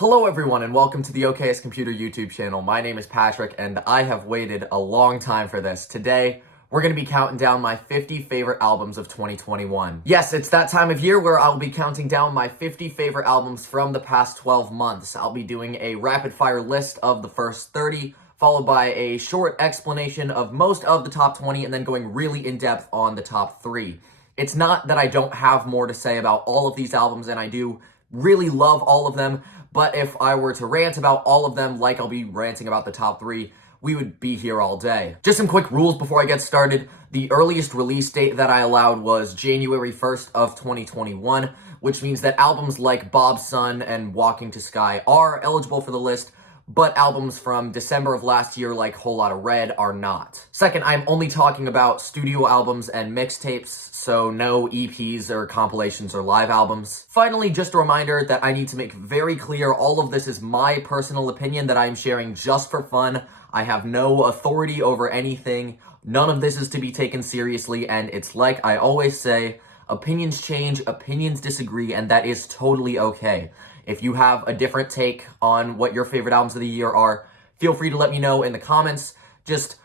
Hello everyone and welcome to the OKS Computer YouTube channel. My name is Patrick and I have waited a long time for this. Today, we're going to be counting down my 50 favorite albums of 2021. Yes, it's that time of year where I'll be counting down my 50 favorite albums from the past 12 months. I'll be doing a rapid fire list of the first 30, followed by a short explanation of most of the top 20, and then going really in depth on the top 3. It's not that I don't have more to say about all of these albums, and I do really love all of them, but if I were to rant about all of them like I'll be ranting about the top 3, we would be here all day. Just some quick rules before I get started. The earliest release date that I allowed was January 1st of 2021, which means that albums like Bob's Son and Walking to Sky are eligible for the list, but albums from December of last year like Whole Lotta Red are not. Second, I'm only talking about studio albums and mixtapes, so no EPs or compilations or live albums. Finally, just a reminder that I need to make very clear all of this is my personal opinion that I am sharing just for fun. I have no authority over anything. None of this is to be taken seriously, and it's like I always say, opinions change, opinions disagree, and that is totally okay. If you have a different take on what your favorite albums of the year are, feel free to let me know in the comments. Just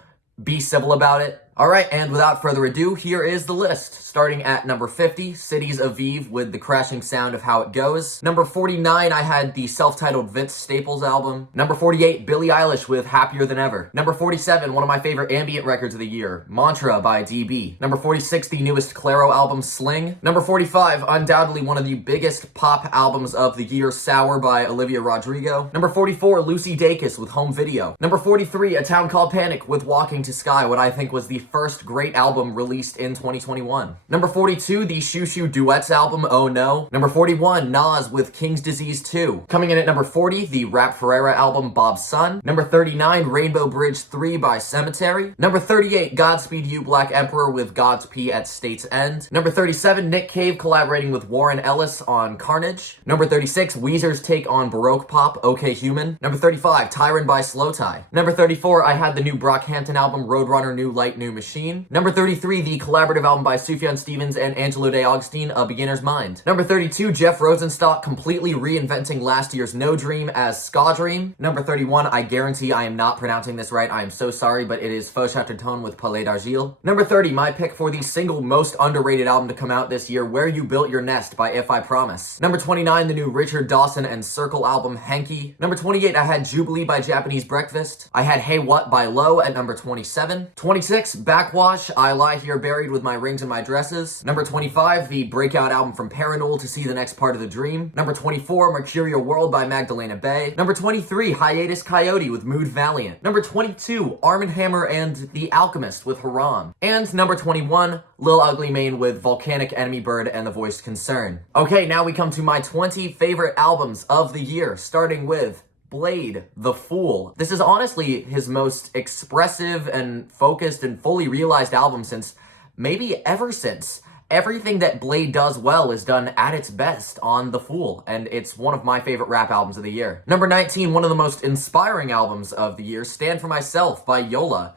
be civil about it. Alright, and without further ado, here is the list. Starting at number 50, Cities Aviv with the crashing sound of How It Goes. Number 49, I had the self-titled Vince Staples album. Number 48, Billie Eilish with Happier Than Ever. Number 47, one of my favorite ambient records of the year, Mantra by DB. Number 46, the newest Clairo album, Sling. Number 45, undoubtedly one of the biggest pop albums of the year, Sour by Olivia Rodrigo. Number 44, Lucy Dacus with Home Video. Number 43, A Town Called Panic with Walking to Sky, what I think was the first great album released in 2021. Number 42, the Shoo Shoo Duets album, Oh No. Number 41, Nas with King's Disease 2. Coming in at number 40, the Rap Pharoah album, Bob's Son. Number 39, Rainbow Bridge 3 by Cemetery. Number 38, Godspeed You Black Emperor with Godspeed at State's End. Number 37, Nick Cave collaborating with Warren Ellis on Carnage. Number 36, Weezer's take on Baroque pop, OK Human. Number 35, Tyron by Slow Tie. Number 34, I had the new Brockhampton album, Roadrunner New Light New Machine. Number 33, the collaborative album by Sufjan Stevens and Angelo De Augustine, A Beginner's Mind. Number 32, Jeff Rosenstock completely reinventing last year's No Dream as Ska Dream. Number 31, I guarantee I am not pronouncing this right, I am so sorry, but it is Faux Chatterton with Palais d'Argile. Number 30, my pick for the single most underrated album to come out this year, Where You Built Your Nest by If I Promise. Number 29, the new Richard Dawson and Circle album, Hanky. Number 28, I had Jubilee by Japanese Breakfast. I had Hey What by Low at number 27. 26, Backxwash, I Lie Here Buried with My Rings and My Dresses. Number 25, the breakout album from Parannoul, To See the Next Part of the Dream. Number 24, Mercurial World by Magdalena Bay. Number 23, Hiatus Kaiyote with Mood Valiant. Number 22, Armand Hammer and The Alchemist with Haram. And number 21, Lil Ugly Mane with Volcanic Enemy Bird and The Voiced Concern. Okay, now we come to my 20 favorite albums of the year, starting with Bladee, The Fool. This is honestly his most expressive and focused and fully realized album since maybe ever since. Everything that Bladee does well is done at its best on The Fool, and it's one of my favorite rap albums of the year. Number 19, one of the most inspiring albums of the year, Stand For Myself by Yola.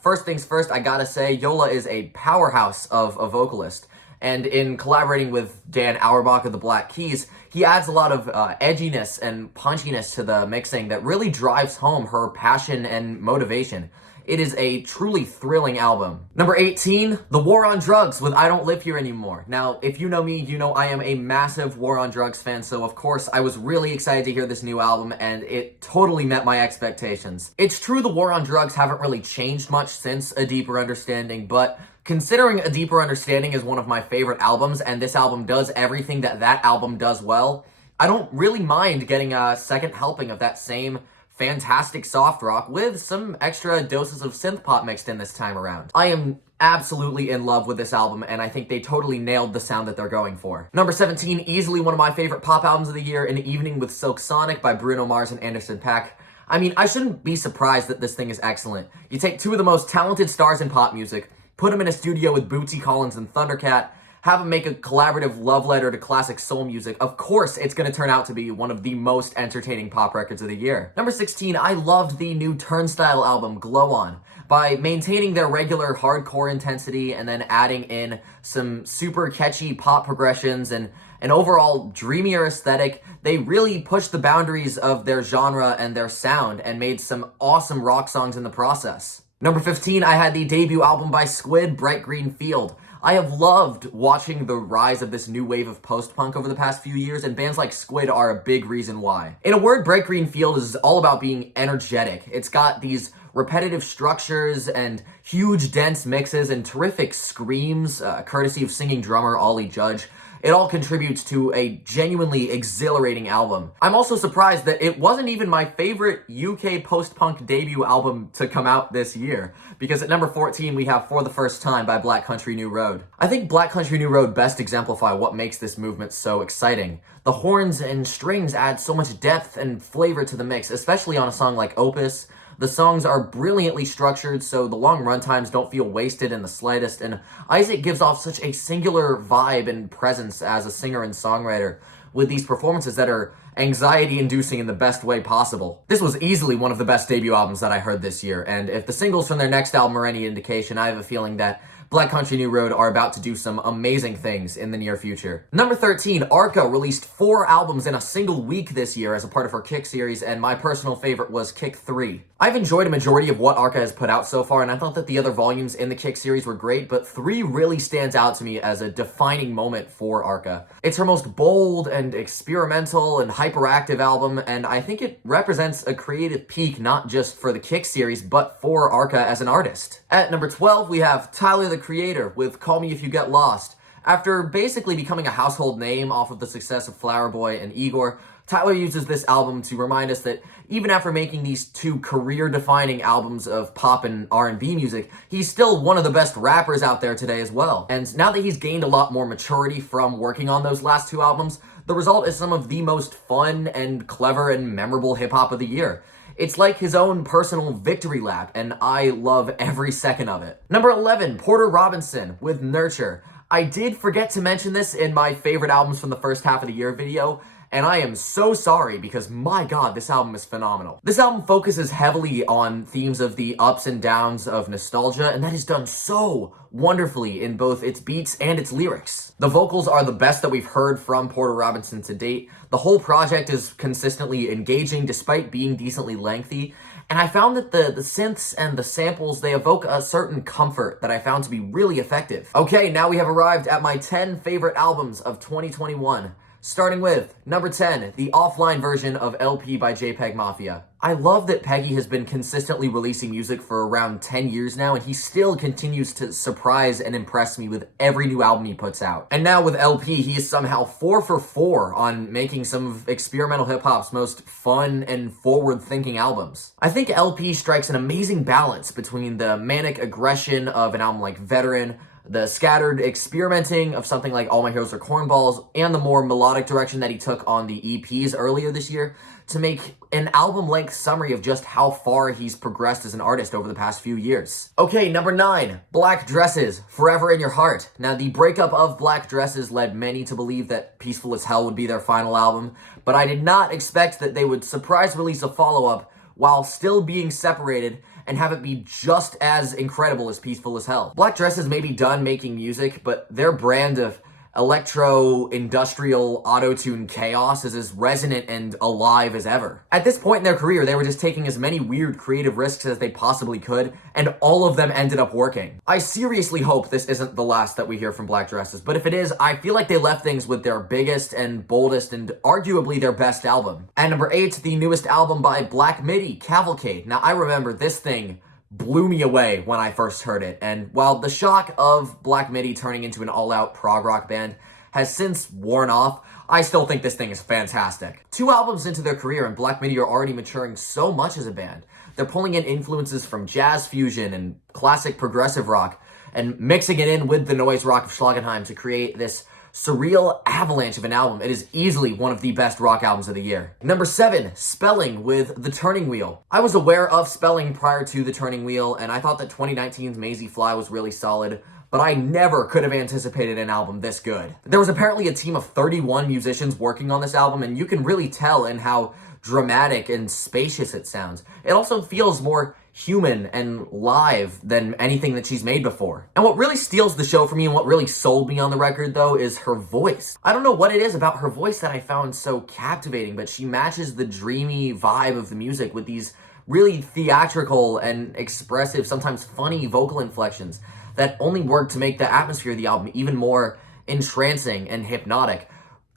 First things first, I gotta say, Yola is a powerhouse of a vocalist. And in collaborating with Dan Auerbach of the Black Keys, he adds a lot of edginess and punchiness to the mixing that really drives home her passion and motivation. It is a truly thrilling album. Number 18, The War on Drugs with I Don't Live Here Anymore. Now, if you know me, you know I am a massive War on Drugs fan, so of course I was really excited to hear this new album, and it totally met my expectations. It's true the War on Drugs haven't really changed much since A Deeper Understanding, but considering A Deeper Understanding is one of my favorite albums, and this album does everything that that album does well, I don't really mind getting a second helping of that same fantastic soft rock with some extra doses of synth pop mixed in this time around. I am absolutely in love with this album, and I think they totally nailed the sound that they're going for. Number 17, easily one of my favorite pop albums of the year, An Evening with Silk Sonic by Bruno Mars and Anderson .Paak. I mean, I shouldn't be surprised that this thing is excellent. You take two of the most talented stars in pop music, put them in a studio with Bootsy Collins and Thundercat, have them make a collaborative love letter to classic soul music. Of course, it's going to turn out to be one of the most entertaining pop records of the year. Number 16, I loved the new Turnstile album, Glow On. By maintaining their regular hardcore intensity and then adding in some super catchy pop progressions and an overall dreamier aesthetic. They really pushed the boundaries of their genre and their sound and made some awesome rock songs in the process. Number 15, I had the debut album by Squid, Bright Green Field. I have loved watching the rise of this new wave of post-punk over the past few years, and bands like Squid are a big reason why. In a word, Bright Green Field is all about being energetic. It's got these repetitive structures and huge dense mixes and terrific screams, courtesy of singing drummer Ollie Judge. It all contributes to a genuinely exhilarating album. I'm also surprised that it wasn't even my favorite UK post-punk debut album to come out this year, because at number 14 we have For the First Time by Black Country New Road. I think Black Country New Road best exemplify what makes this movement so exciting. The horns and strings add so much depth and flavor to the mix, especially on a song like Opus. The songs are brilliantly structured, so the long runtimes don't feel wasted in the slightest, and Isaac gives off such a singular vibe and presence as a singer and songwriter with these performances that are anxiety-inducing in the best way possible. This was easily one of the best debut albums that I heard this year, and if the singles from their next album are any indication, I have a feeling that Black Country New Road are about to do some amazing things in the near future. Number 13, Arca released 4 albums in a single week this year as a part of her Kick series, and my personal favorite was Kick 3. I've enjoyed a majority of what Arca has put out so far, and I thought that the other volumes in the Kick series were great, but 3 really stands out to me as a defining moment for Arca. It's her most bold and experimental and hyperactive album, and I think it represents a creative peak not just for the Kick series, but for Arca as an artist. At number 12, we have Tyler, the Creator, with Call Me If You Get Lost. After basically becoming a household name off of the success of Flower Boy and Igor, Tyler uses this album to remind us that even after making these 2 career-defining albums of pop and R&B music, he's still one of the best rappers out there today as well. And now that he's gained a lot more maturity from working on those last 2 albums, the result is some of the most fun and clever and memorable hip-hop of the year. It's like his own personal victory lap, and I love every second of it. Number 11, Porter Robinson with Nurture. I did forget to mention this in my favorite albums from the first half of the year video, and I am so sorry because, my god, this album is phenomenal. This album focuses heavily on themes of the ups and downs of nostalgia, and that is done so wonderfully in both its beats and its lyrics. The vocals are the best that we've heard from Porter Robinson to date. The whole project is consistently engaging despite being decently lengthy, and I found that the synths and the samples, they evoke a certain comfort that I found to be really effective. Okay, now we have arrived at my 10 favorite albums of 2021. Starting with number 10, the offline version of LP by JPEG Mafia. I love that Peggy has been consistently releasing music for around 10 years now, and he still continues to surprise and impress me with every new album he puts out. And now with LP, he is somehow 4 for 4 on making some of experimental hip-hop's most fun and forward-thinking albums. I think LP strikes an amazing balance between the manic aggression of an album like Veteran, the scattered experimenting of something like All My Heroes Are Cornballs, and the more melodic direction that he took on the EPs earlier this year to make an album-length summary of just how far he's progressed as an artist over the past few years. Okay, number 9, Black Dresses, Forever in Your Heart. Now, the breakup of Black Dresses led many to believe that Peaceful as Hell would be their final album, but I did not expect that they would surprise release a follow-up while still being separated and have it be just as incredible as Peaceful as Hell. Black Dresses may be done making music, but their brand of electro-industrial auto-tune chaos is as resonant and alive as ever. At this point in their career, they were just taking as many weird creative risks as they possibly could, and all of them ended up working. I seriously hope this isn't the last that we hear from Black Dresses, but if it is, I feel like they left things with their biggest and boldest and arguably their best album. At number 8, the newest album by Black Midi, Cavalcade. Now, I remember this thing blew me away when I first heard it, and while the shock of Black Midi turning into an all-out prog rock band has since worn off, I still think this thing is fantastic. 2 albums into their career, and Black Midi are already maturing so much as a band. They're pulling in influences from jazz fusion and classic progressive rock, and mixing it in with the noise rock of Schlagenheim to create this surreal avalanche of an album. It is easily one of the best rock albums of the year. Number 7, Spelling with The Turning Wheel. I was aware of Spelling prior to The Turning Wheel, and I thought that 2019's Maisie Fly was really solid, but I never could have anticipated an album this good. There was apparently a team of 31 musicians working on this album, and you can really tell in how dramatic and spacious it sounds. It also feels more human and live than anything that she's made before. And what really steals the show for me and what really sold me on the record, though, is her voice. I don't know what it is about her voice that I found so captivating, but she matches the dreamy vibe of the music with these really theatrical and expressive, sometimes funny vocal inflections that only work to make the atmosphere of the album even more entrancing and hypnotic.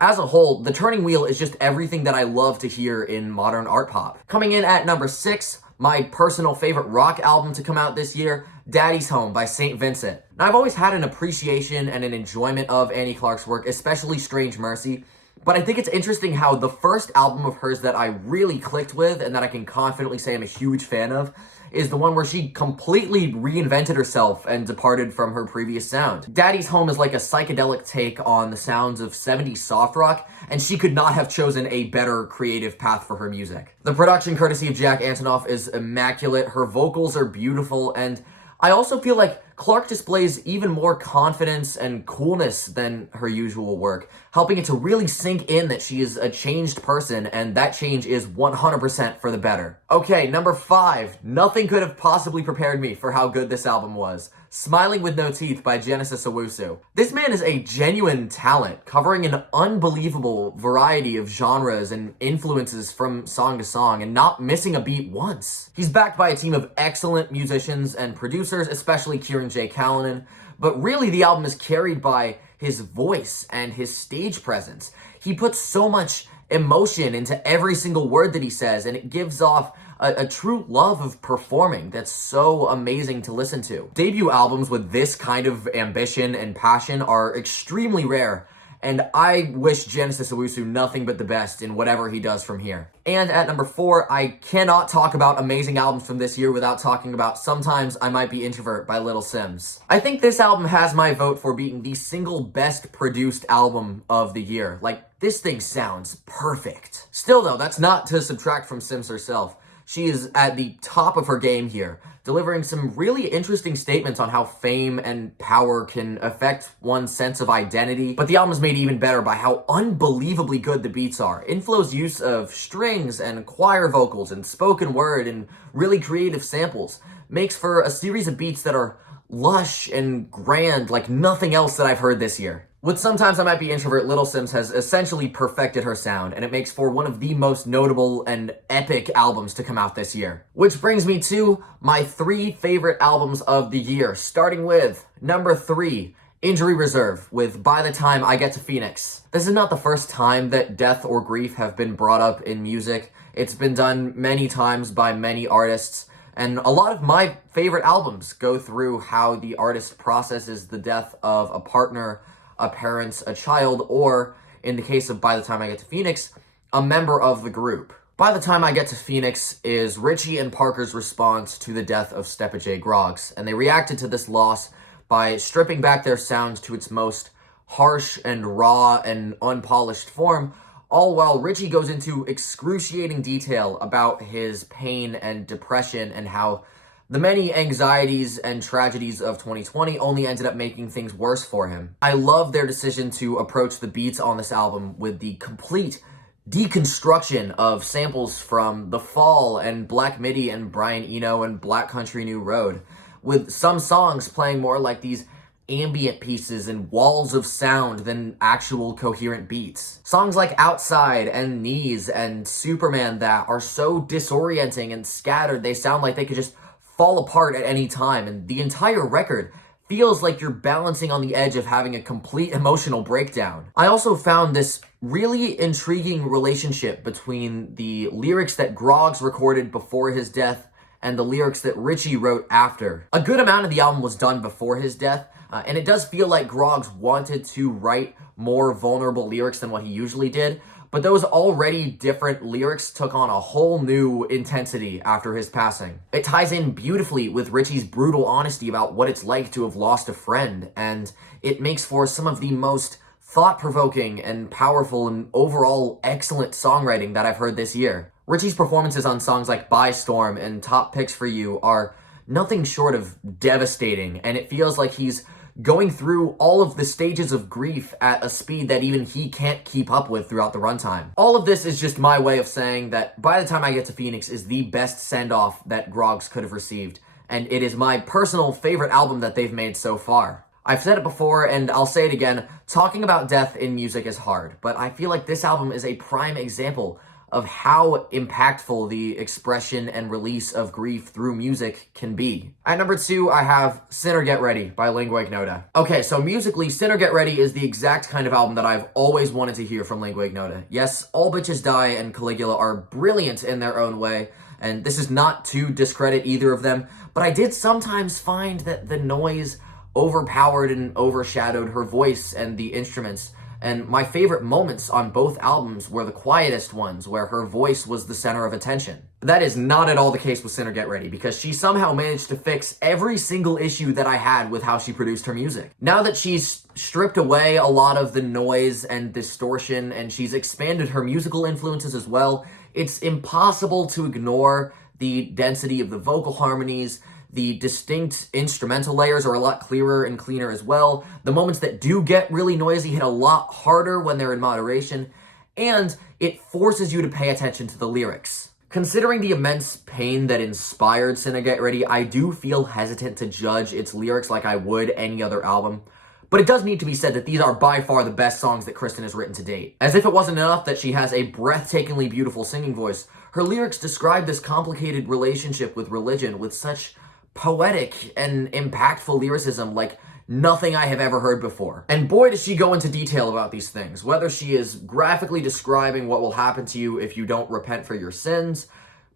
As a whole, The Turning Wheel is just everything that I love to hear in modern art pop. Coming in at number 6, my personal favorite rock album to come out this year, Daddy's Home by St. Vincent. Now, I've always had an appreciation and an enjoyment of Annie Clark's work, especially Strange Mercy, but I think it's interesting how the first album of hers that I really clicked with and that I can confidently say I'm a huge fan of is the one where she completely reinvented herself and departed from her previous sound. Daddy's Home is like a psychedelic take on the sounds of 70s soft rock, and she could not have chosen a better creative path for her music. The production, courtesy of Jack Antonoff, is immaculate, her vocals are beautiful, and I also feel like Clark displays even more confidence and coolness than her usual work, helping it to really sink in that she is a changed person, and that change is 100% for the better. Okay, number 5. Nothing could have possibly prepared me for how good this album was. Smiling with No Teeth by Genesis Owusu. This man is a genuine talent, covering an unbelievable variety of genres and influences from song to song, and not missing a beat once. He's backed by a team of excellent musicians and producers, especially Kieran J. Callanan, but really the album is carried by his voice and his stage presence. He puts so much emotion into every single word that he says, and it gives off a true love of performing that's so amazing to listen to. Debut albums with this kind of ambition and passion are extremely rare, and I wish Genesis Owusu nothing but the best in whatever he does from here. And at number 4, I cannot talk about amazing albums from this year without talking about Sometimes I Might Be Introvert by Little Simz. I think this album has my vote for being the single best produced album of the year. Like, this thing sounds perfect. Still though, that's not to subtract from Simz herself. She is at the top of her game here, delivering some really interesting statements on how fame and power can affect one's sense of identity. But the album is made even better by how unbelievably good the beats are. Inflow's use of strings and choir vocals and spoken word and really creative samples makes for a series of beats that are lush and grand like nothing else that I've heard this year. With Sometimes I Might Be Introvert, Little Simz has essentially perfected her sound, and it makes for one of the most notable and epic albums to come out this year. Which brings me to my 3 favorite albums of the year, starting with number 3, Injury Reserve, with By the Time I Get to Phoenix. This is not the first time that death or grief have been brought up in music. It's been done many times by many artists, and a lot of my favorite albums go through how the artist processes the death of a partner, a parent, a child, or, in the case of By the Time I Get to Phoenix, a member of the group. By the Time I Get to Phoenix is Richie and Parker's response to the death of Stepa J. Groggs, and they reacted to this loss by stripping back their sound to its most harsh and raw and unpolished form, all while Richie goes into excruciating detail about his pain and depression and how the many anxieties and tragedies of 2020 only ended up making things worse for him. I love their decision to approach the beats on this album with the complete deconstruction of samples from The Fall and Black Midi and Brian Eno and Black Country New Road, with some songs playing more like these ambient pieces and walls of sound than actual coherent beats. Songs like Outside and Knees and Superman That are so disorienting and scattered they sound like they could just fall apart at any time, and the entire record feels like you're balancing on the edge of having a complete emotional breakdown. I also found this really intriguing relationship between the lyrics that Groggs recorded before his death and the lyrics that Richie wrote after. A good amount of the album was done before his death, and it does feel like Groggs wanted to write more vulnerable lyrics than what he usually did, but those already different lyrics took on a whole new intensity after his passing. It ties in beautifully with Richie's brutal honesty about what it's like to have lost a friend, and it makes for some of the most thought-provoking and powerful and overall excellent songwriting that I've heard this year. Richie's performances on songs like By Storm and Top Picks for You are nothing short of devastating, and it feels like he's going through all of the stages of grief at a speed that even he can't keep up with throughout the runtime. All of this is just my way of saying that By the Time I Get to Phoenix is the best send-off that Groggs could have received, and it is my personal favorite album that they've made so far. I've said it before, and I'll say it again, talking about death in music is hard, but I feel like this album is a prime example of how impactful the expression and release of grief through music can be. At number 2, I have Sinner Get Ready by Lingua Ignota. Okay, so musically, Sinner Get Ready is the exact kind of album that I've always wanted to hear from Lingua Ignota. Yes, All Bitches Die and Caligula are brilliant in their own way, and this is not to discredit either of them, but I did sometimes find that the noise overpowered and overshadowed her voice and the instruments. And my favorite moments on both albums were the quietest ones, where her voice was the center of attention. That is not at all the case with Sinner Get Ready, because she somehow managed to fix every single issue that I had with how she produced her music. Now that she's stripped away a lot of the noise and distortion, and she's expanded her musical influences as well, it's impossible to ignore the density of the vocal harmonies. The distinct instrumental layers are a lot clearer and cleaner as well. The moments that do get really noisy hit a lot harder when they're in moderation, and it forces you to pay attention to the lyrics. Considering the immense pain that inspired Sinner Get Ready, I do feel hesitant to judge its lyrics like I would any other album. But it does need to be said that these are by far the best songs that Kristen has written to date. As if it wasn't enough that she has a breathtakingly beautiful singing voice, her lyrics describe this complicated relationship with religion with such poetic and impactful lyricism like nothing I have ever heard before. And boy, does she go into detail about these things, whether she is graphically describing what will happen to you if you don't repent for your sins,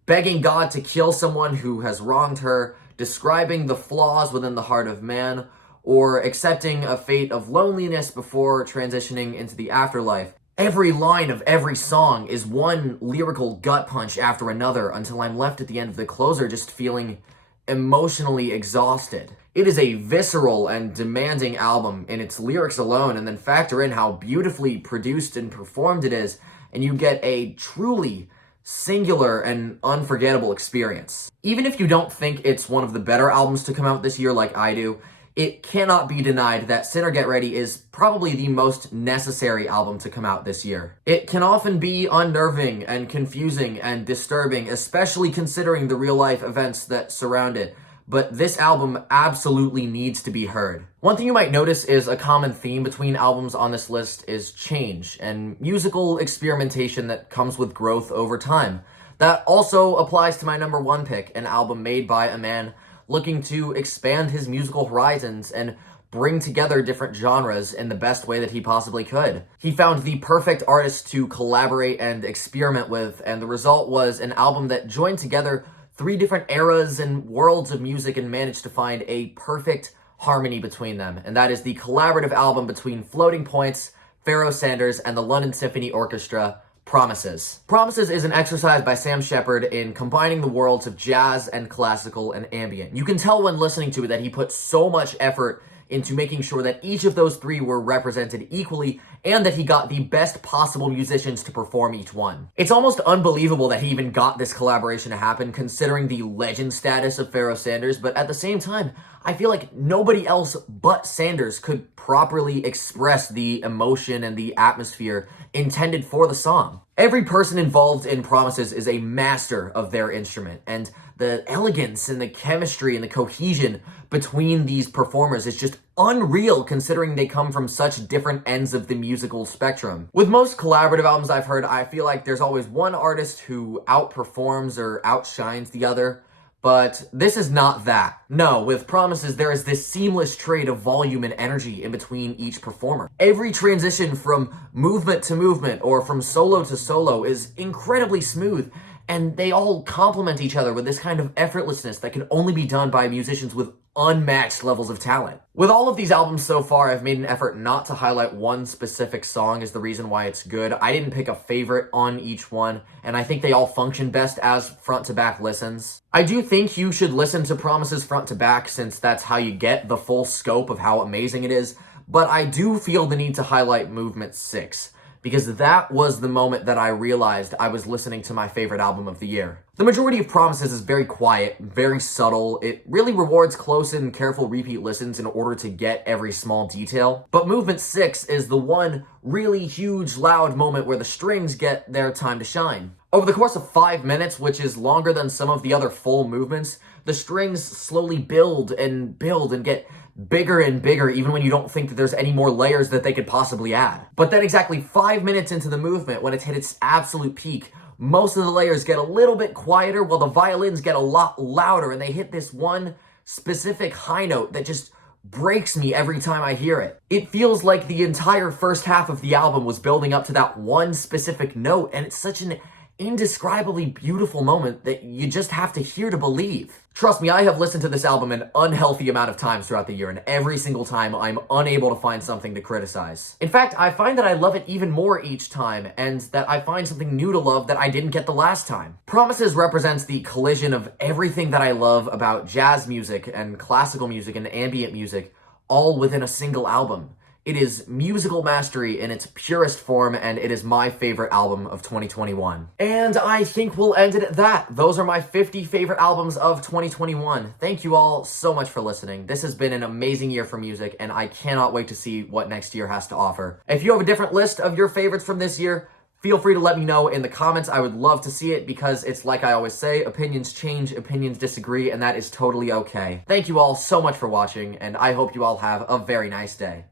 begging God to kill someone who has wronged her, describing the flaws within the heart of man, or accepting a fate of loneliness before transitioning into the afterlife. Every line of every song is one lyrical gut punch after another until I'm left at the end of the closer just feeling emotionally exhausted. It is a visceral and demanding album in its lyrics alone, and then factor in how beautifully produced and performed it is, and you get a truly singular and unforgettable experience. Even if you don't think it's one of the better albums to come out this year like I do, it cannot be denied that Sinner Get Ready is probably the most necessary album to come out this year. It can often be unnerving and confusing and disturbing, especially considering the real-life events that surround it, but this album absolutely needs to be heard. One thing you might notice is a common theme between albums on this list is change and musical experimentation that comes with growth over time. That also applies to my number 1 pick, an album made by a man looking to expand his musical horizons and bring together different genres in the best way that he possibly could. He found the perfect artist to collaborate and experiment with, and the result was an album that joined together 3 different eras and worlds of music and managed to find a perfect harmony between them. And that is the collaborative album between Floating Points, Pharoah Sanders, and the London Symphony Orchestra, Promises. Promises is an exercise by Sam Shepard in combining the worlds of jazz and classical and ambient. You can tell when listening to it that he put so much effort into making sure that each of those 3 were represented equally and that he got the best possible musicians to perform each one. It's almost unbelievable that he even got this collaboration to happen considering the legend status of Pharoah Sanders, but at the same time, I feel like nobody else but Sanders could properly express the emotion and the atmosphere intended for the song. Every person involved in Promises is a master of their instrument, and the elegance and the chemistry and the cohesion between these performers is just unreal considering they come from such different ends of the musical spectrum. With most collaborative albums I've heard, I feel like there's always one artist who outperforms or outshines the other, but this is not that. No, with Promises, there is this seamless trade of volume and energy in between each performer. Every transition from movement to movement or from solo to solo is incredibly smooth, and they all complement each other with this kind of effortlessness that can only be done by musicians with unmatched levels of talent. With all of these albums so far, I've made an effort not to highlight one specific song as the reason why it's good. I didn't pick a favorite on each one, and I think they all function best as front-to-back listens. I do think you should listen to Promises front to back since that's how you get the full scope of how amazing it is, but I do feel the need to highlight Movement 6. because that was the moment that I realized I was listening to my favorite album of the year. The majority of Promises is very quiet, very subtle. It really rewards close and careful repeat listens in order to get every small detail. But Movement 6 is the one really huge, loud moment where the strings get their time to shine. Over the course of 5 minutes, which is longer than some of the other full movements, the strings slowly build and get bigger and bigger, even when you don't think that there's any more layers that they could possibly add. But then exactly 5 minutes into the movement, when it's hit its absolute peak, most of the layers get a little bit quieter while the violins get a lot louder, and they hit this one specific high note that just breaks me every time I hear it. It feels like the entire first half of the album was building up to that one specific note, and it's such an indescribably beautiful moment that you just have to hear to believe. Trust me, I have listened to this album an unhealthy amount of times throughout the year, and every single time I'm unable to find something to criticize. In fact, I find that I love it even more each time, and that I find something new to love that I didn't get the last time. Promises represents the collision of everything that I love about jazz music and classical music and ambient music, all within a single album. It is musical mastery in its purest form, and it is my favorite album of 2021. And I think we'll end it at that. Those are my 50 favorite albums of 2021. Thank you all so much for listening. This has been an amazing year for music, and I cannot wait to see what next year has to offer. If you have a different list of your favorites from this year, feel free to let me know in the comments. I would love to see it, because it's like I always say, opinions change, opinions disagree, and that is totally okay. Thank you all so much for watching, and I hope you all have a very nice day.